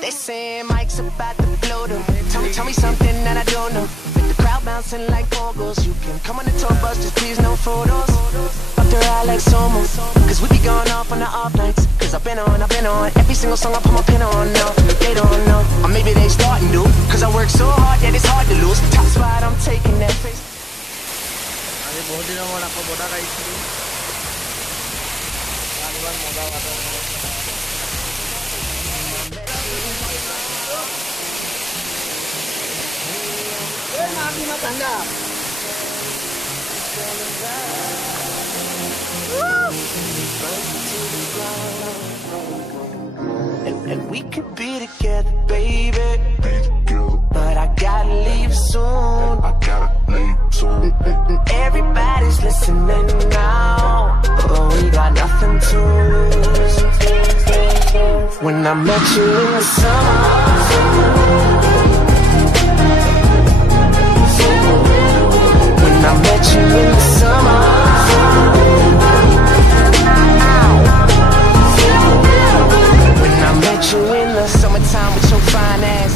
They saying Mike's about to blow them. Tell me something that I don't know. Make the crowd bouncing like bongos. You can come on the tour bus, just please no photos. Up the ride like Somo, cause we be going off on the off nights. Cause I've been on every single song I put my pin on now. They don't know, or maybe they starting to. Cause I work so hard that it's hard to lose. Top spot, I'm taking that face. And we could be together, baby. But I gotta leave soon. Everybody's listening now, but we got nothing to lose. When I met you in the summer, when I met you in the summer, when I met you in the summertime with your fine ass.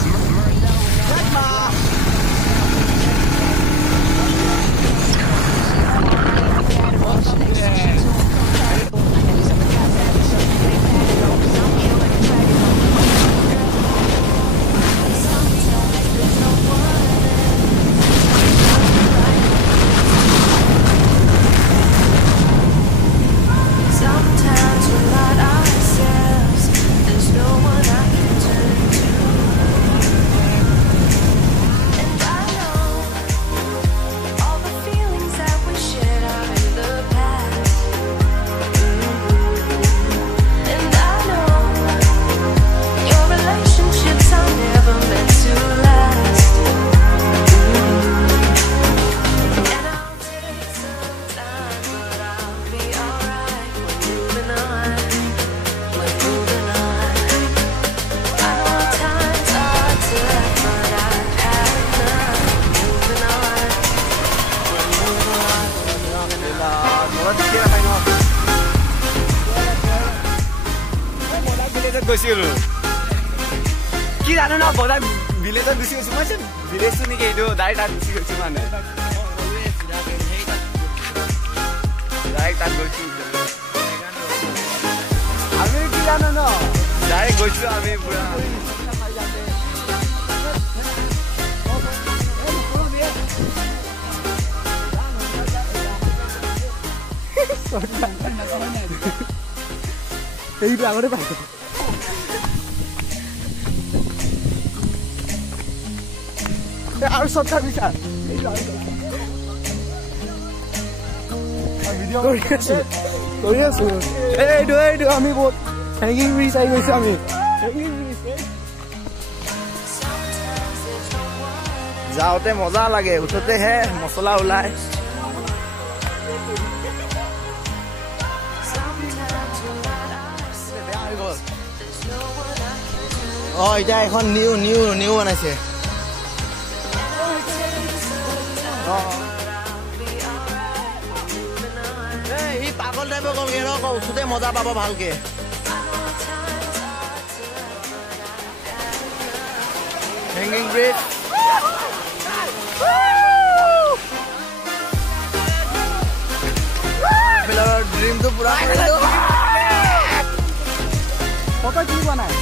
গৈছো আমি পুৰা এইটো আগতে পাইছো আৰু shortcut বিচাৰ কৰি আছো এইটো আমি বহুত হেংগিং ব্ৰিজ আহি গৈছো আমি যাওঁতে মজা লাগে উঠোতেহে মছলা ওলাই এতিয়া এখন নিউ বনাইছে ই পাগল টাইপৰ গ'লগে ৰ উঠোতে মজা পাব ভালকে হেংগিং ব্ৰিজ ড্ৰিমটো পুৰা ফটো কি বনাই